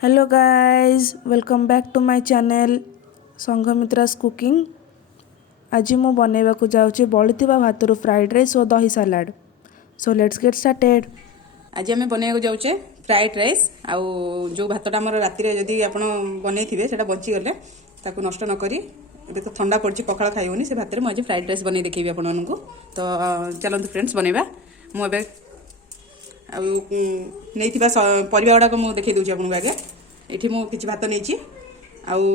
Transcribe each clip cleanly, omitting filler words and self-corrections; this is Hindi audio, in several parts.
Hello guys, welcome back to my channel Sanghamitra's cooking. आज मु बनैबा को जाउची बळिथिबा भातरु फ्राइड राइस और दही salad. So let's get started. आज आम बनवा जाऊे फ्राइड राइस आउ जो भातटा आम राति जदि आप बनई से बची गले नष्ट नक ଏବେ तो ठंडा पड़ी पखाड़ खाइबनी से भात में आज फ्राइड राइस बन देखी आपको। तो चलते फ्रेंड्स बनवा मुझे नहीं परिवा गुड़ाक मुझे देखी दूसरी आपको आगे। ये मुझे किसी भात नहीं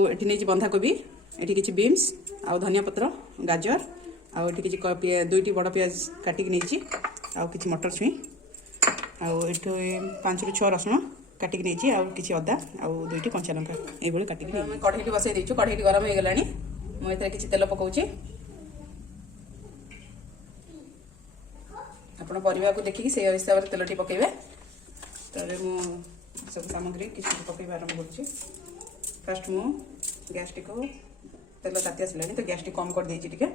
आठी बंधाकोबी ये किसी बीन्स आउ धनिया पत्र गाजर आउ किसी दुईटी बड़ पियाज काटिक नहीं आउ किसी मटर छुई आउ 5 ରୁ 6 रसुण काटिक नहीं आउ किसी अदा आउ दुईटी कंचा लंका ये काटिक कढ़ई बसई देचु। कढ़ई गरम हो गलानी मुझे किसी तेल पकाउछि। आपण परिवा को देखिकी से हिसाब से तेलटी पकेबे। तबे मु सब सामग्री किसी पकेबा आरंभ करछि। फर्स्ट मु गैस टी को तेल ताती आसलानी तो गैस टी कम कर देछि टिके।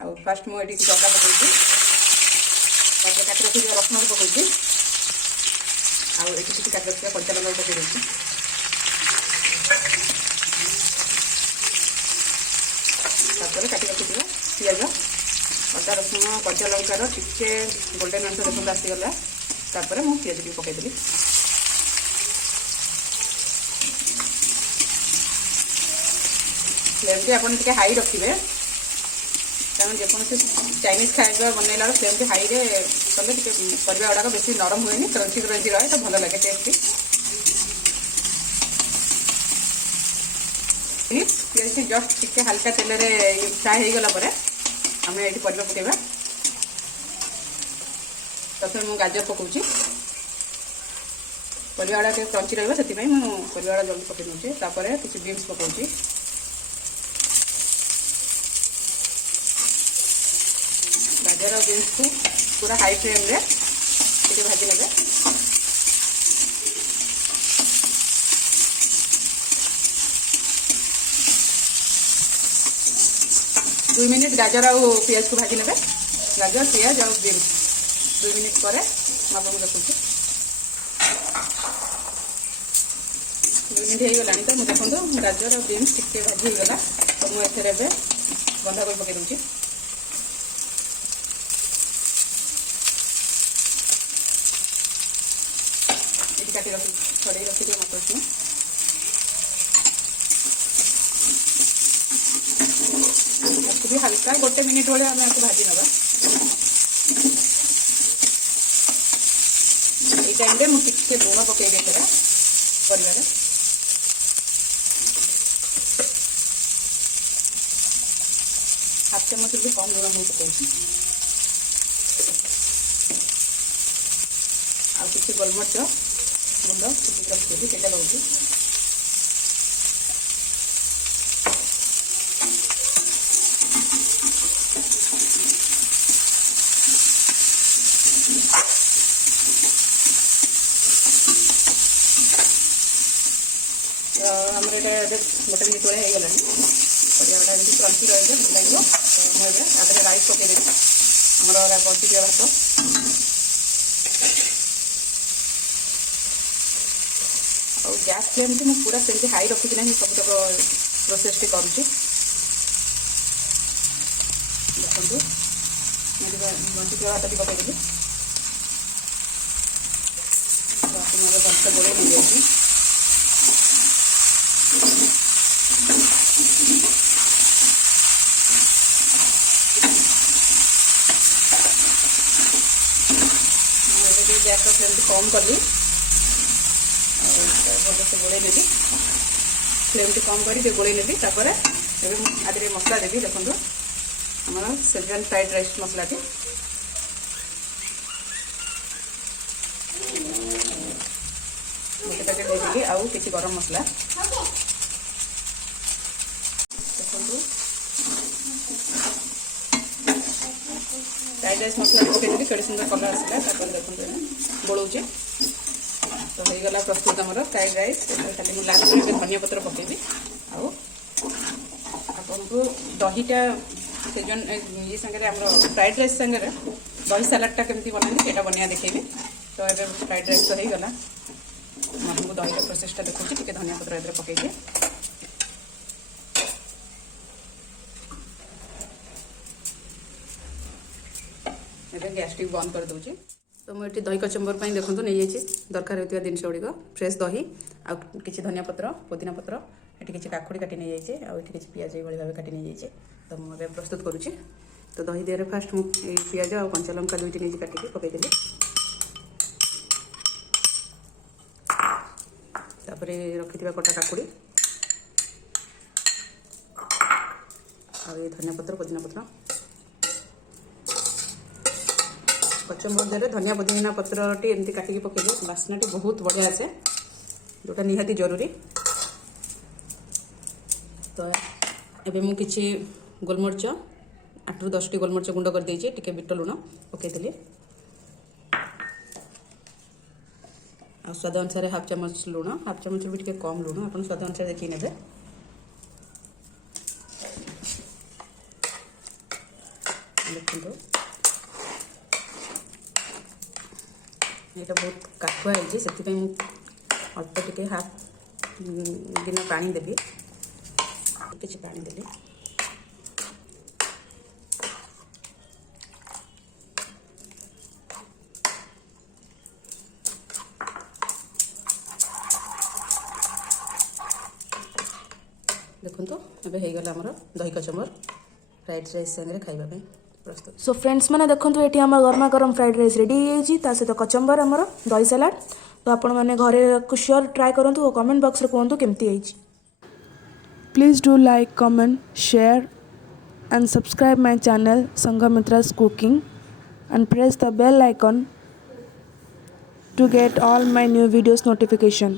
आ फर्स्ट मु एटी अदा पकाउछि ताके काट रखि रसुण पकाउछि आ एटी किसी काट रखि कंचा लंका पकाइ देछि। तापर काटी रखि पियाज अदा रसुण कंचा लंकार टिके गोल्डन अंश देखते आसीगला। तापर मु पियाज टी पकाइदेली। फ्लेम टी आपन टिके हाई रखिबे कारण जेकोसी चाइनीज खाଇବା बनैला फ्लेम टी हाई रे कले टिके परिवा गुड़ाक बेसी नरम हुएनि क्रंची क्रंची रहे तो भल लगे टेस्टी। पियाज टी जस्ट टिके हल्का तेल रे फ्राई हो गला परे हमें ये परिवा पकेबा। प्रथम मु गाजर पकाउछि परिवा गुड़ा के क्रंची रहबा सेति पई मु परिवा गुड़ा जल्दी पकेइ दउछि। तापर किछि बीन्स पकाउछि गाजर और बीन्स को पूरा हाई फ्लेम रे टिके भाजी नेबे। 2 मिनट गाजर और पियाज को भाजी नेबे। गाजर पियाज और बीन्स 2 मिनट पर आपको देखुच्छे 2 मिनट हो गलानी। तो मुझे देखो गाजर और बीन्स टिके भाजी हो गला तो मुझे बंधाकोबी पकई दूसरी। काटी रखी छड़े रखी दिए मटर छुई आपको भी हल्का 1 मिनट भाई आम आपको भाजी नवा। ये टाइम रे मुझे लुण पकई देता परिवार हाथ चामच भी कम लुण मुझे पकाऊँ आ किसी गोलमरिच गुंड रखी से रोचे। आमर ये 1 मिनट भाई हो गलानी परिवाटा जब क्रंची रही लगे तो मुझे आगे राइस पकईदेवी आमर बंटी भात। और गैस फ्लेम टी पूरा सेमती हाई रखी ना सब तक प्रोसेस टी करुँची। देखो बंटी भात भी पकईदेवी भलसे गोड़े नहीं जाए। गैस फ्लेम कम कली भलसे गोड़े नेबी फ्लेम टी कम कर गोड़े नेबी। तापर आदि मसला देवी देखो आम शेजवान फ्राइड राइस मसला टी गोटे पैकेट देदेली आउ किसी गरम मसला देखो फ्राइड राइस मसला पकईदेवी केड़े सुंदर कलर आसला। देखो गोलौचे तो हो गला प्रस्तुत आमर फ्राइड राइस। खाली मुझे लास्ट में धनिया पत्र पकेबी आपको दहीटा से जो ये संगे आम फ्राइड राइस संगे दही सालाडटा केमती बनाती से बनवा देखेबी। तो ये फ्राइड राइस तो हो गला आपको दही प्रोसेसटा देखुची टिके धनिया पत्र एथरे पकई दिए एबे गैस टी बंद कर दूची तो मुझे दही कचम्बर देखो नहीं जाइए दरकार होता जिनस गुड़िक फ्रेश दही आ कि धनिया पत्र पुदीना पत्र ये किसी काकुड़ी काटी नहीं जाइए आउ किसी पियाज ये भाव काटी नहीं जाइए तो मुझे प्रस्तुत करुच्ची तो दही दिहरे फास्ट मुझे पियाज आ कंचा लंका दुईटी नहीं काटिकी पकईदेली तापर रखि कटा काकुड़ी आ धनिया पत्र पुदीना पत्र कचम्बर देले धनिया पुदीना पत्रटी एमती काटिकी पकईले बास्नाटी बहुत बढ़िया आसे जोटा निहाती जरूरी तो एबे मु किछि गोलमरिच 8 ରୁ 10 टी गोलमरिच गुंड कर देछि टिके बिट लुण पकईदेली आ स्वाद अनुसार हाफ चामच लुण हाफ चामच भी टिके कम लुण अपन स्वाद अनुसार देखि नेबे देखो ये बहुत काठुआ है अल्प टिके हाफ गिना पानी देवी किसी पानी देली देखो एबे हो गला हमर दही कचम्बर फ्राइड राइस संगे खाइबा पे प्रस्तुत। सो फ्रेंड्स मैंने देखो ये आम गर्मा गरम फ्राइड राइस रेडी हो सहित कचम्बर आमर दही सलाड तो आपण मैंने घरे श्योर ट्राए करूँ और कमेंट बॉक्स में कहतु केमती please do like comment share and subscribe my channel Sanghamitra's cooking and press the bell icon to get all my new videos notification.